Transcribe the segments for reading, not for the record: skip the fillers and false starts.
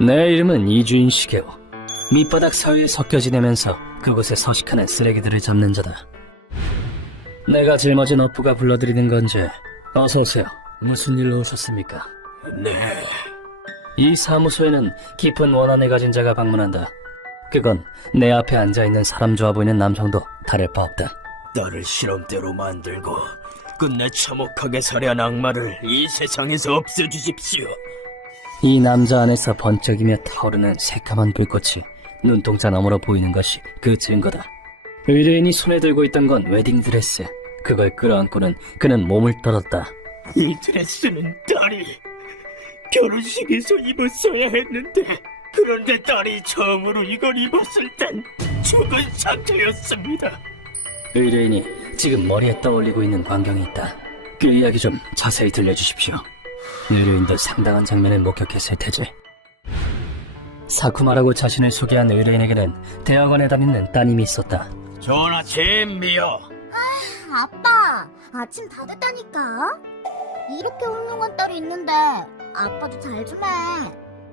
내 이름은 이주인 시게오. 밑바닥 사회에 섞여 지내면서 그곳에 서식하는 쓰레기들을 잡는 자다. 내가 짊어진 업부가 불러드리는 건지 어서 오세요. 무슨 일로 오셨습니까? 네. 이 사무소에는 깊은 원한을 가진 자가 방문한다. 그건 내 앞에 앉아있는 사람 좋아 보이는 남성도 다를 바 없다. 딸을 실험대로 만들고 끝내 참혹하게 살해한 악마를 이 세상에서 없애주십시오. 이 남자 안에서 번쩍이며 타오르는 새까만 불꽃이 눈동자 너머로 보이는 것이 그 증거다. 의뢰인이 손에 들고 있던 건 웨딩드레스. 그걸 끌어안고는 그는 몸을 떨었다. 이 드레스는 딸이 결혼식에서 입었어야 했는데, 그런데 딸이 처음으로 이걸 입었을 땐 죽은 상태였습니다. 의뢰인이 지금 머리에 떠올리고 있는 광경이 있다. 그 이야기 좀 자세히 들려주십시오. 의뢰인도 상당한 장면을 목격했을 테지. 사쿠마라고 자신을 소개한 의뢰인에게는 대학원에 다니는 따님이 있었다. 좋은 아침, 미요. 아빠, 아침 다 됐다니까. 이렇게 훌륭한 딸이 있는데 아빠도 잘 좀 해.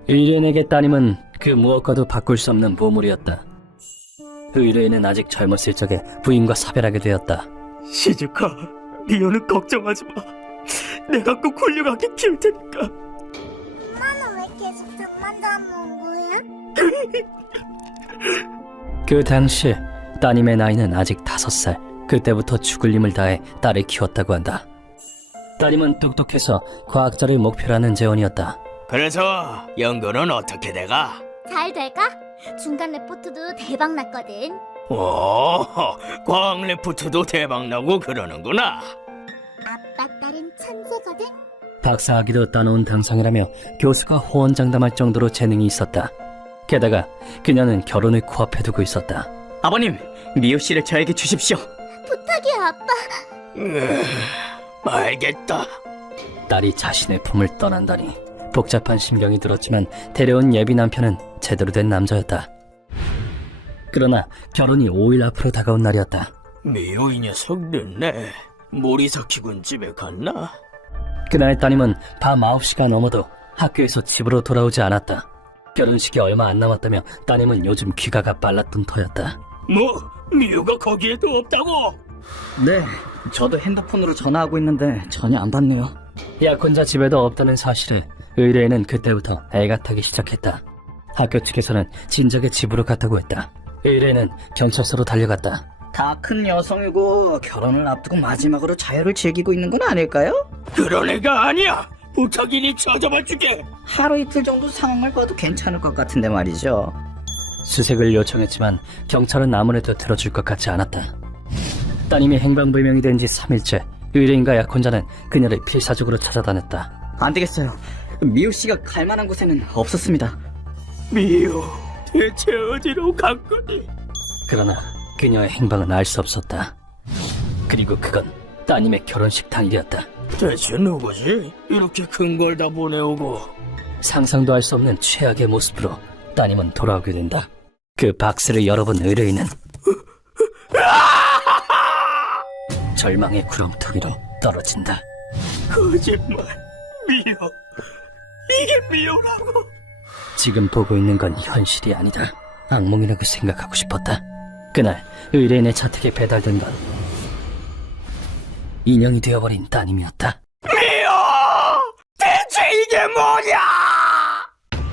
의뢰인에게 따님은 그 무엇과도 바꿀 수 없는 보물이었다. 의뢰인은 아직 젊었을 적에 부인과 사별하게 되었다. 시즈카, 미요는 걱정하지 마. 내가 꼭 훌륭하게 키울 테니까. 엄마는 왜 계속 잠만 자는 거야? 그 당시 따님의 나이는 아직 5살. 그때부터 죽을 힘을 다해 딸을 키웠다고 한다. 따님은 똑똑해서 과학자를 목표로 하는 재원이었다. 그래서 연구는 어떻게 돼가? 잘 될까? 중간 레포트도 대박 났거든. 오, 과학 레포트도 대박나고 그러는구나. 아빠 딸은 천재거든. 박사학위도 따놓은 당상이라며 교수가 호언장담할 정도로 재능이 있었다. 게다가 그녀는 결혼을 코앞에 두고 있었다. 아버님, 미호 씨를 저에게 주십시오. 부탁이야, 아빠. 알겠다. 딸이 자신의 품을 떠난다니 복잡한 심경이 들었지만 데려온 예비 남편은 제대로 된 남자였다. 그러나 결혼이 5일 앞으로 다가온 날이었다. 미요 이 녀석 늦네. 모리사키군 집에 갔나? 그날 따님은 밤 9시가 넘어도 학교에서 집으로 돌아오지 않았다. 결혼식이 얼마 안 남았다며 따님은 요즘 귀가가 빨랐던 터였다. 뭐? 미요가 거기에도 없다고? 네, 저도 핸드폰으로 전화하고 있는데 전혀 안 받네요. 약혼자 집에도 없다는 사실에 의뢰인은 그때부터 애가 타기 시작했다. 학교 측에서는 진작에 집으로 갔다고 했다. 의뢰인은 경찰서로 달려갔다. 다 큰 여성이고 결혼을 앞두고 마지막으로 자유를 즐기고 있는 건 아닐까요? 그런 애가 아니야. 부탁이니 찾아봐 주게. 하루 이틀 정도 상황을 봐도 괜찮을 것 같은데 말이죠. 수색을 요청했지만 경찰은 아무래도 들어줄 것 같지 않았다. 따님이 행방불명이 된 지 3일째 의뢰인과 약혼자는 그녀를 필사적으로 찾아다녔다. 안 되겠어요. 미호 씨가 갈 만한 곳에는 없었습니다. 미요, 대체 어디로 간 거니? 그러나 그녀의 행방은 알 수 없었다. 그리고 그건 따님의 결혼식 당일이었다. 대체 누구지? 이렇게 큰 걸 다 보내오고. 상상도 할 수 없는 최악의 모습으로 따님은 돌아오게 된다. 그 박스를 열어본 의뢰인은 절망의 구렁텅이로 떨어진다. 거짓말. 미요, 이게 미요라고? 지금 보고 있는 건 현실이 아니다. 악몽이라고 생각하고 싶었다. 그날 의뢰인의 자택에 배달된 건 인형이 되어버린 따님이었다. 미요! 대체 이게 뭐냐!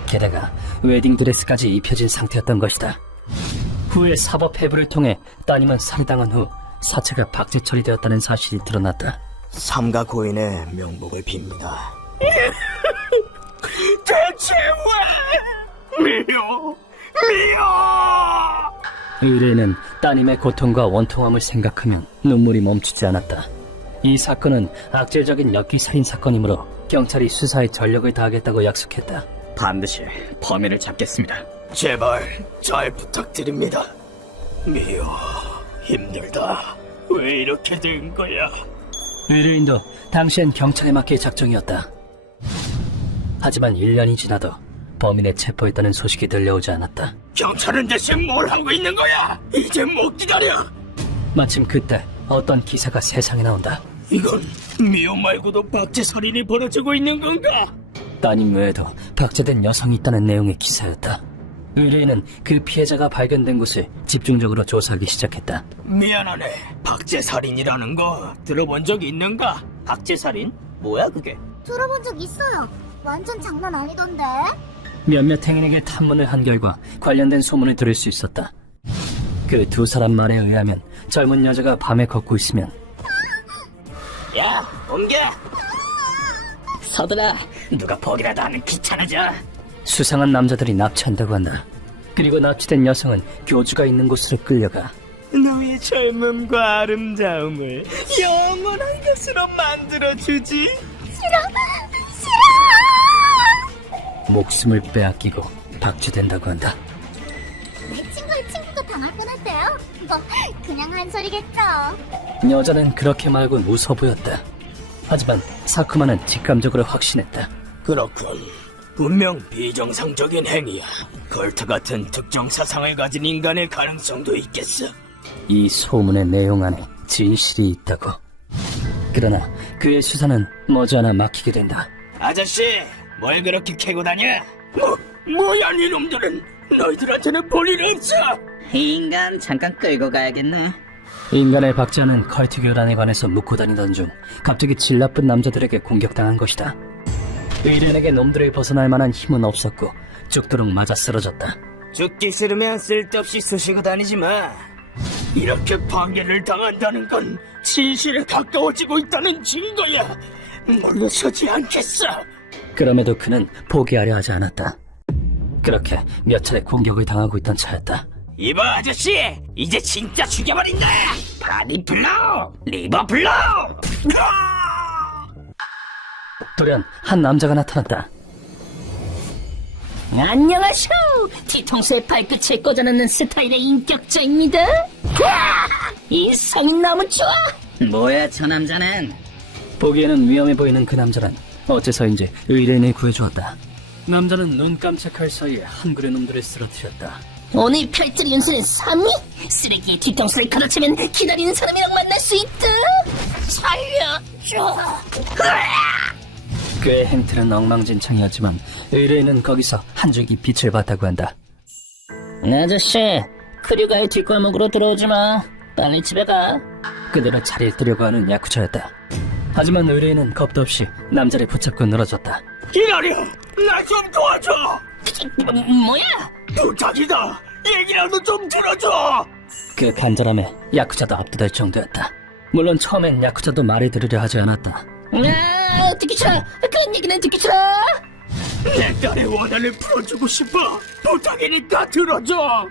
게다가 웨딩드레스까지 입혀진 상태였던 것이다. 후에 사법 해부를 통해 따님은 살해당한 후 사체가 박제 처리되었다는 사실이 드러났다. 삼가 고인의 명복을 빕니다. 대체 왜? 미요! 미요! 의뢰인은 따님의 고통과 원통함을 생각하면 눈물이 멈추지 않았다. 이 사건은 악질적인 엽기살인 사건이므로 경찰이 수사에 전력을 다하겠다고 약속했다. 반드시 범인을 잡겠습니다. 제발 잘 부탁드립니다. 미요, 힘들다. 왜 이렇게 된 거야? 의뢰인도 당시엔 경찰에 맡길 작정이었다. 하지만 1년이 지나도 범인의 체포했다는 소식이 들려오지 않았다. 경찰은 대체 뭘 하고 있는 거야? 이제 못 기다려. 마침 그때 어떤 기사가 세상에 나온다. 이건 미요 말고도 박제살인이 벌어지고 있는 건가? 따님 외에도 박제된 여성이 있다는 내용의 기사였다. 의뢰인은 그 피해자가 발견된 곳을 집중적으로 조사하기 시작했다. 미안하네. 박제살인이라는 거 들어본 적 있는가? 박제살인? 뭐야 그게? 들어본 적 있어요. 완전 장난 아니던데. 몇몇 행인에게 탐문을 한 결과 관련된 소문을 들을 수 있었다. 그 두 사람 말에 의하면 젊은 여자가 밤에 걷고 있으면 야, 옮겨! 서들아, 누가 보기라도 하면 귀찮아져. 수상한 남자들이 납치한다고 한다. 그리고 납치된 여성은 교주가 있는 곳으로 끌려가 너의 젊음과 아름다움을 영원한 것으로 만들어주지. 목숨을 빼앗기고 박쥐된다고 한다. 내 친구의 친구가 당할 뻔했대요. 뭐 그냥 한 소리겠죠. 여자는 그렇게 말고 무서워 보였다. 하지만 사쿠마는 직감적으로 확신했다. 그렇군. 분명 비정상적인 행위야. 걸트 같은 특정 사상을 가진 인간의 가능성도 있겠어. 이 소문의 내용 안에 진실이 있다고. 그러나 그의 수사는 머지않아 막히게 된다. 아저씨, 뭘 그렇게 캐고 다녀? 뭐야 이놈들은? 너희들한테는 볼 일 없어. 이 인간 잠깐 끌고 가야겠네. 인간을 박제하는 컬트 교단에 관해서 묻고 다니던 중 갑자기 질 나쁜 남자들에게 공격당한 것이다. 의뢰인에게 놈들을 벗어날 만한 힘은 없었고 죽도록 맞아 쓰러졌다. 죽기 싫으면 쓸데없이 쑤시고 다니지 마. 이렇게 방해를 당한다는 건 진실에 가까워지고 있다는 증거야. 물러서지 않겠어. 그럼에도 그는 포기하려 하지 않았다. 그렇게 몇 차례 공격을 당하고 있던 차였다. 이봐 아저씨, 이제 진짜 죽여버린다. 바디 블로우, 리버 블로우. 돌연 한 남자가 나타났다. 안녕하쇼! 뒤통수에 발끝을 꽂아놓는 스타일의 인격자입니다. 인상이 너무 좋아! 뭐야 저 남자는? 보기에는 위험해 보이는 그 남자란 어째서인지 의뢰인을 구해주었다. 남자는 눈 깜짝할 사이에 한 그레 놈들을 쓰러뜨렸다. 오늘 펼칠 윤수는 3위? 쓰레기의 뒤통수를 가로채면 기다리는 사람이랑 만날 수 있다! 살려줘! 그의 행태는 엉망진창이었지만 의뢰인은 거기서 한 줄기 빛을 봤다고 한다. 아저씨, 크류가의 뒷골목으로 들어오지 마. 빨리 집에 가. 그대로 자리를 뜨려고 하는 야쿠자였다. 하지만 의뢰인은 겁도 없이 남자를 붙잡고 늘어졌다. 기다려, 나 좀 도와줘. 뭐야? 부탁이다. 얘기라도 좀 들어줘. 그 간절함에 야쿠자도 압도될 정도였다. 물론 처음엔 야쿠자도 말을 들으려 하지 않았다. 듣기 싫어! 그런 얘기는 듣기 싫어! 내 딸의 원한을 풀어주고 싶어. 부탁이니까 들어줘.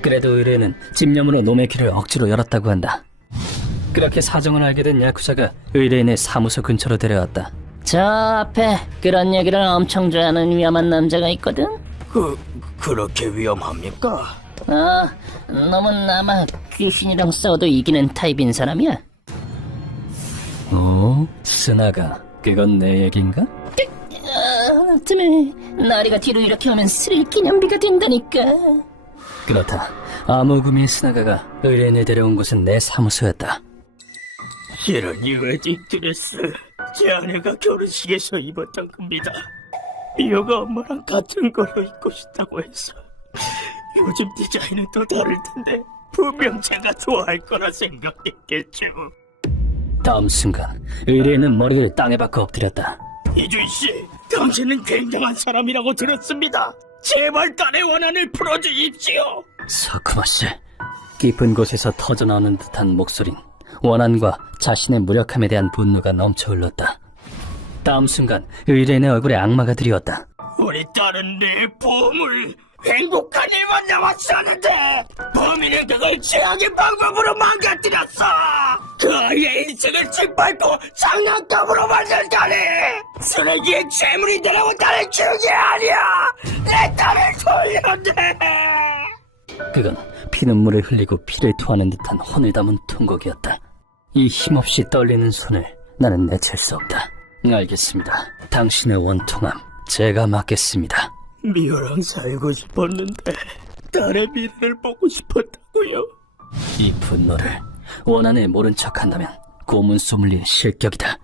그래도 의뢰인은 집념으로 놈의 길을 억지로 열었다고 한다. 그렇게 사정을 알게 된 야쿠자가 의뢰인의 사무소 근처로 데려왔다. 저 앞에 그런 얘기를 엄청 좋아하는 위험한 남자가 있거든? 그렇게 위험합니까? 놈은 아마 귀신이랑 싸워도 이기는 타입인 사람이야. 스나가 그건 내 얘긴가? 때문에 나리가 뒤로 이렇게 오면 스릴 기념비가 된다니까. 그렇다. 아무구미 스나가가 의뢰인을 데려온 곳은 내 사무소였다. 이런 이 웨딩 드레스 제 아내가 결혼식에서 입었던 겁니다. 미호가 엄마랑 같은 걸로 입고 싶다고 해서. 요즘 디자인은 또 다를 텐데 분명 제가 좋아할 거라 생각했겠죠. 다음 순간 의뢰인은 머리를 땅에 박고 엎드렸다. 이준씨, 당신은 굉장한 사람이라고 들었습니다. 제발 딸의 원한을 풀어주십시오. 사쿠마씨. 깊은 곳에서 터져나오는 듯한 목소린 원한과 자신의 무력함에 대한 분노가 넘쳐 흘렀다. 다음 순간 의뢰인의 얼굴에 악마가 드리웠다. 우리 딸은 내 보물, 행복한 일만 남았었는데 범인은 그걸 최악의 방법으로 망가뜨렸어. 그 아이의 인생을 짓밟고 장난감으로 만들다니. 쓰레기의 재물이 되라고 딸을 키운 게 아니야. 내 딸을 돌려내. 그건 피눈물을 흘리고 피를 토하는 듯한 혼을 담은 통곡이었다. 이 힘없이 떨리는 손을 나는 내칠 수 없다. 알겠습니다. 당신의 원통함 제가 맡겠습니다. 미호랑 살고 싶었는데 딸의 미래를 보고 싶었다고요. 이 분노를 원한을 모른 척한다면 고문 소믈리의 실격이다.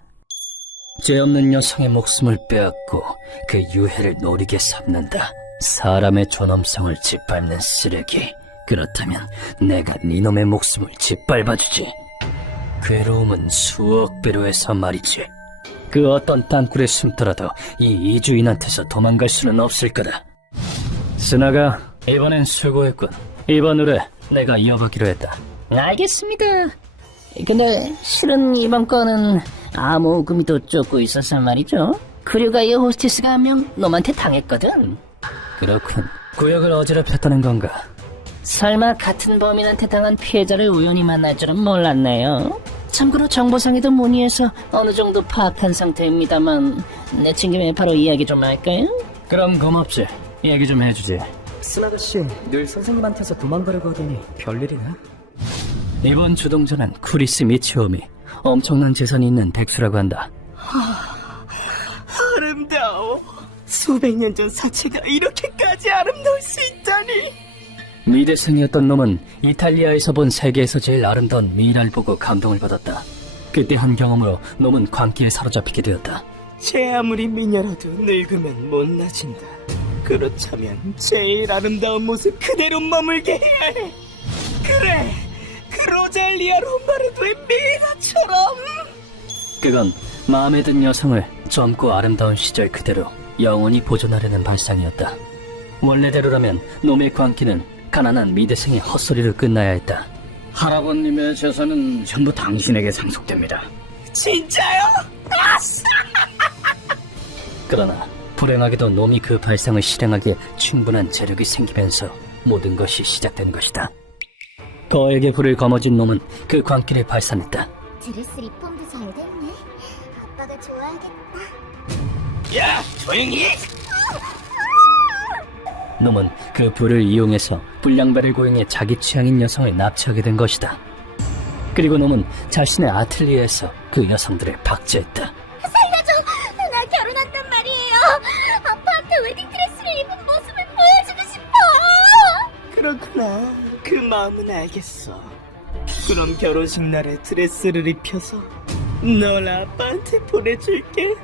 죄 없는 여성의 목숨을 빼앗고 그 유해를 노리게 삼는다. 사람의 존엄성을 짓밟는 쓰레기. 그렇다면 내가 네놈의 목숨을 짓밟아주지. 괴로움은 수억 배로 해서 말이지. 그 어떤 땅굴에 숨더라도 이 이주인한테서 도망갈 수는 없을 거다. 스나가 이번엔 수고했군. 이번 의뢰 내가 이어받기로 했다. 알겠습니다. 근데 실은 이번 건은 아무 금이도 쫓고 있어서 말이죠. 크류가의 호스티스가 한 명 놈한테 당했거든. 그렇군. 구역을 어지럽혔다는 건가? 설마 같은 범인한테 당한 피해자를 우연히 만날 줄은 몰랐네요. 참고로 정보상에도 문의해서 어느 정도 파악한 상태입니다만 내친 김에 바로 이야기 좀 할까요? 그럼 고맙지. 얘기 좀 해주지. 스나가씨 늘 선생님한테서 도망가려고 하더니 별일이네. 이번 주동자는 쿠리스 미치오미. 엄청난 재산이 있는 백수라고 한다. 아름다워. 수백 년 전 사체가 이렇게까지 아름다울 수 있다니. 미대생이었던 놈은 이탈리아에서 본 세계에서 제일 아름다운 미라를 보고 감동을 받았다. 그때 한 경험으로 놈은 광기에 사로잡히게 되었다. 제 아무리 미녀라도 늙으면 못나진다. 그렇다면 제일 아름다운 모습 그대로 머물게 해야 해. 그래, 그 로잘리아 롬바르도의 미라처럼. 그건 마음에 든 여성을 젊고 아름다운 시절 그대로 영원히 보존하려는 발상이었다. 원래대로라면 놈의 광기는 가난한 미대생의 헛소리로 끝나야 했다. 할아버님의 재산은 전부 당신에게 상속됩니다. 진짜요? 아싸! 그러나 불행하게도 놈이 그 발상을 실행하기에 충분한 재력이 생기면서 모든 것이 시작된 것이다. 거에게 불을 거머쥔 놈은 그 광기를 발산했다. 드레스 리폼도 잘 됐네. 아빠가 좋아하겠다. 야, 조용히 해! 놈은 그 불을 이용해서 불량배를 고용해 자기 취향인 여성을 납치하게 된 것이다. 그리고 놈은 자신의 아틀리에에서 그 여성들을 박제했다. 나 결혼한단 말이에요. 아빠한테 웨딩드레스를 입은 모습을 보여주고 싶어. 그렇구나. 그 마음은 알겠어. 그럼 결혼식 날에 드레스를 입혀서 널 아빠한테 보내줄게.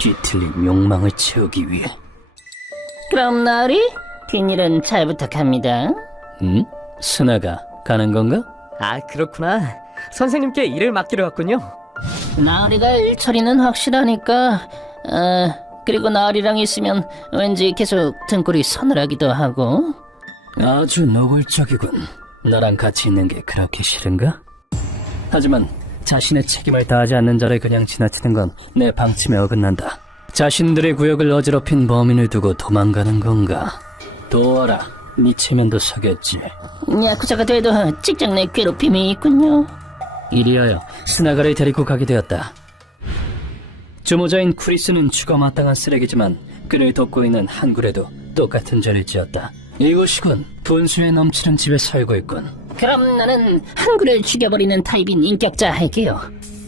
뒤틀린 욕망을 채우기 위해. 그럼 나으리 뒷일은 잘 부탁합니다. 응? 스나가 가는 건가? 아, 그렇구나. 선생님께 일을 맡기로 왔군요. 나으리가 일 처리는 확실하니까. 그리고 나으리랑 있으면 왠지 계속 등골이 서늘하기도 하고. 아주 노골적이군. 너랑 같이 있는 게 그렇게 싫은가? 하지만 자신의 책임을 다하지 않는 자를 그냥 지나치는 건 내 방침에 어긋난다. 자신들의 구역을 어지럽힌 범인을 두고 도망가는 건가? 도와라. 네 체면도 속였지. 야쿠자가 돼도 직장 내 괴롭힘이 있군요. 이리하여 스나가를 데리고 가게 되었다. 주모자인 쿠리스는 죽어 마땅한 쓰레기지만 그를 돕고 있는 한굴에도 똑같은 죄를 지었다. 이곳이군. 분수에 넘치는 집에 살고 있군. 그럼 나는 한굴을 죽여버리는 타입인 인격자 할게요.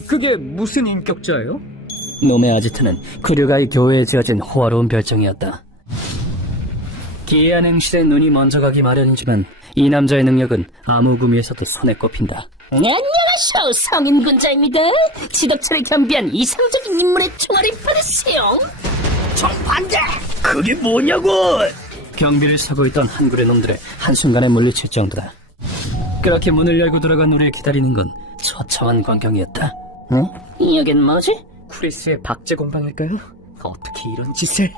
그게 무슨 인격자예요? 놈의 아지트는 크류가의 교회에 지어진 호화로운 별정이었다. 기이한 행실에 눈이 먼저 가기 마련이지만 이 남자의 능력은 아무 구미에서도 손에 꼽힌다. 안녕하쇼, 성인군자입니다. 지덕체를 겸비한 이상적인 인물의 총알을 받으세요. 정반대! 그게 뭐냐고! 경비를 서고 있던 한굴의 놈들의 한순간에 물리칠 정도다. 그렇게 문을 열고 들어간 우리를 기다리는 건 처참한 광경이었다. 여긴 뭐지? 쿠리스의 박제 공방일까요? 어떻게 이런 짓을...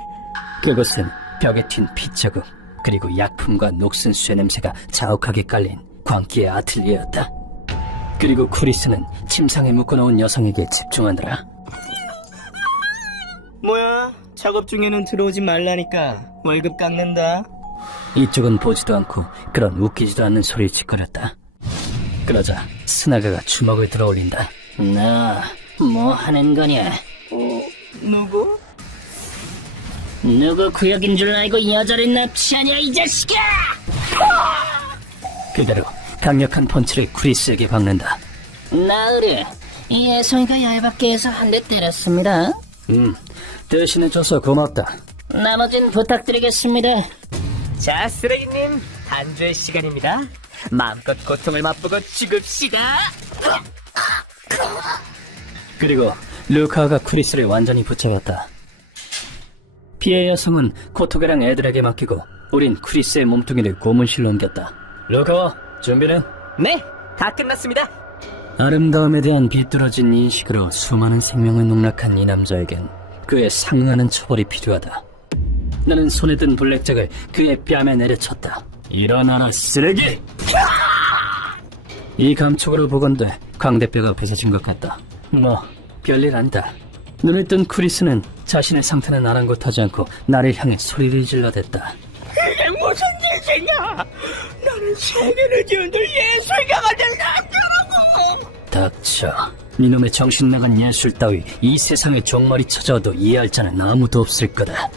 그곳은 벽에 튄 핏자국 그리고 약품과 녹슨 쇠 냄새가 자욱하게 깔린 광기의 아틀리에였다. 그리고 쿠리스는 침상에 묶어놓은 여성에게 집중하느라. 뭐야? 작업 중에는 들어오지 말라니까 월급 깎는다. 이쪽은 보지도 않고 그런 웃기지도 않는 소리를 짓거렸다. 그러자 스나가가 주먹을 들어올린다. 나 뭐 하는 거냐? 누구? 누구 구역인 줄 알고 여자를 납치하냐 이 자식아! 그대로 강력한 펀치를 쿠리스에게 박는다. 나으르, 예송이가 열받게 해서 한 대 때렸습니다. 대신해줘서 고맙다. 나머진 부탁드리겠습니다. 자, 쓰레기님, 단죄 시간입니다. 마음껏 고통을 맛보고 죽읍시다. 그리고 루카가 크리스를 완전히 붙잡았다. 피해 여성은 코토게랑 애들에게 맡기고 우린 크리스의 몸뚱이를 고문실로 옮겼다. 루카, 준비는? 네, 다 끝났습니다. 아름다움에 대한 비뚤어진 인식으로 수많은 생명을 농락한 이 남자에겐 그에 상응하는 처벌이 필요하다. 나는 손에 든 블랙잭을 그의 뺨에 내려쳤다. 일어나라, 쓰레기! 이 감촉으로 보건대 광대뼈가 부서진 것 같다. 뭐 별일 아니다. 눈을 뜬 크리스는 자신의 상태는 아랑곳하지 않고 나를 향해 소리를 질러댔다. 이게 무슨 짓이냐? 나는 세계를 지은들 예술가가 될라고. 닥쳐. 니놈의 정신 나간 예술 따위 이 세상에 종말이 찾아와도 이해할 자는 아무도 없을 거다.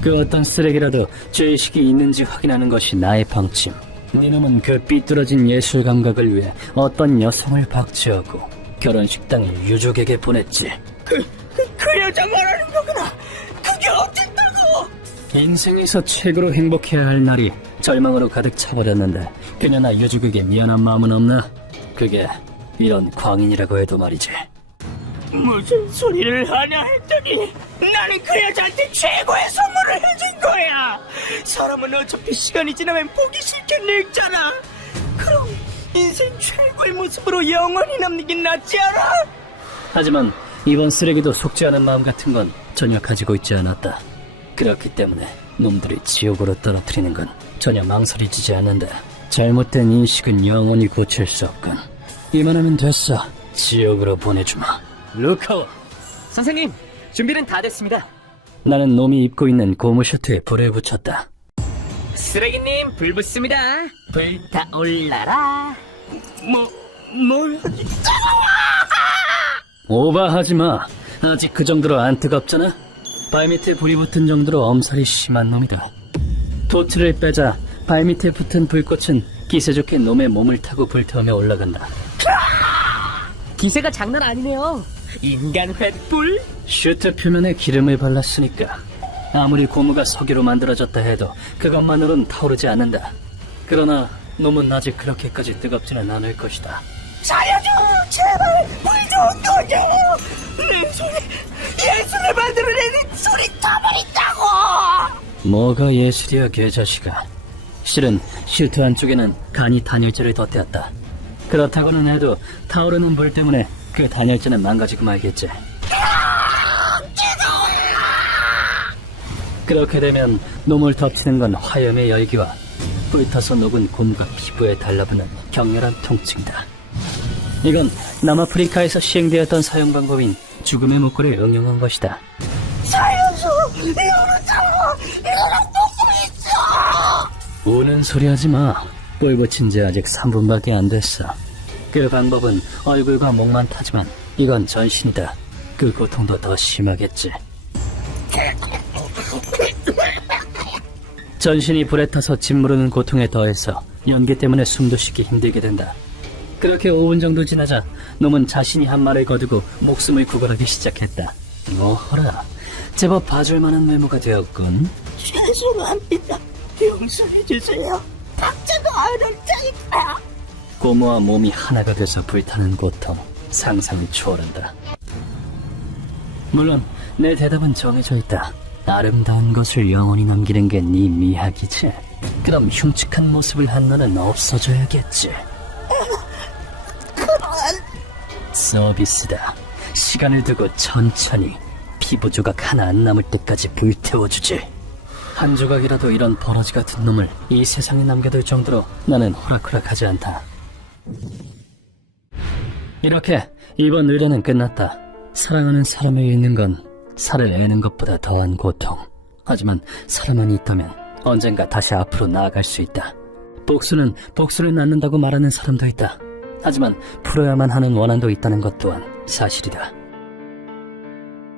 그 어떤 쓰레기라도 죄의식이 있는지 확인하는 것이 나의 방침. 니놈은 그 삐뚤어진 예술 감각을 위해 어떤 여성을 박치하고 결혼식당에 유족에게 보냈지. 그 여자 말하는 거구나. 그게 어쨌다고? 인생에서 최고로 행복해야 할 날이 절망으로 가득 차버렸는데 그녀나 유족에게 미안한 마음은 없나? 그게 이런 광인이라고 해도 말이지. 무슨 소리를 하냐 했더니 나는 그 여자한테 최고의 선물을 해준 거야. 사람은 어차피 시간이 지나면 보기 싫게 늙잖아. 그럼 인생 최고의 모습으로 영원히 남는 게 낫지 않아? 하지만 이번 쓰레기도 속지 않은 마음 같은 건 전혀 가지고 있지 않았다. 그렇기 때문에 놈들이 지옥으로 떨어뜨리는 건 전혀 망설여지지 않는다. 잘못된 인식은 영원히 고칠 수 없군. 이만하면 됐어. 지옥으로 보내주마. 루카와! 선생님, 준비는 다 됐습니다. 나는 놈이 입고 있는 고무 셔츠에 불을 붙였다. 쓰레기님, 불 붙습니다. 불타올라라. 뭘 하지? 오바하지 마. 아직 그 정도로 안 뜨겁잖아. 발밑에 불이 붙은 정도로 엄살이 심한 놈이다. 도트를 빼자 발밑에 붙은 불꽃은 기세 좋게 놈의 몸을 타고 불태우며 올라간다. 기세가 장난 아니네요. 인간 횃불? 슈트 표면에 기름을 발랐으니까 아무리 고무가 석유로 만들어졌다 해도 그것만으론 타오르지 않는다. 그러나 놈은 아직 그렇게까지 뜨겁지는 않을 것이다. 살려줘! 제발! 불 좀 꺼줘! 내 손에 예술을 만들어내는 소리 타버린다고! 뭐가 예술이야, 개자식아. 실은 슈트 안쪽에는 간이 단열재를 덧대었다. 그렇다고는 해도 타오르는 불 때문에 그 단열재는 망가지고 말겠지. 그렇게 되면 놈을 덮치는 건 화염의 열기와 불타서 녹은 고무가 피부에 달라붙는 격렬한 통증이다. 이건 남아프리카에서 시행되었던 사용 방법인 죽음의 목걸이에 응용한 것이다. 살려줘! 이러자고! 이러라 목숨이 있어! 우는 소리 하지 마. 뿔 붙인 지 아직 3분밖에 안 됐어. 그 방법은 얼굴과 목만 타지만 이건 전신이다. 그 고통도 더 심하겠지. 전신이 불에 타서 짓무르는 고통에 더해서 연기 때문에 숨도 쉬기 힘들게 된다. 그렇게 5분 정도 지나자 놈은 자신이 한 말을 거두고 목숨을 구걸하기 시작했다. 뭐허라, 제법 봐줄만한 외모가 되었군. 죄송합니다. 용서해주세요. 박자도 안 할 테니까. 고무와 몸이 하나가 돼서 불타는 고통, 상상이 초월한다. 물론 내 대답은 정해져 있다. 아름다운 것을 영원히 남기는 게 네 미학이지. 그럼 흉측한 모습을 한 너는 없어져야겠지. 서비스다. 시간을 두고 천천히 피부 조각 하나 안 남을 때까지 불태워주지. 한 조각이라도 이런 버러지 같은 놈을 이 세상에 남겨둘 정도로 나는 호락호락하지 않다. 이렇게 이번 의뢰는 끝났다. 사랑하는 사람을 잃는 건 살을 내는 것보다 더한 고통. 하지만 사람만이 있다면 언젠가 다시 앞으로 나아갈 수 있다. 복수는 복수를 낳는다고 말하는 사람도 있다. 하지만 풀어야만 하는 원한도 있다는 것 또한 사실이다.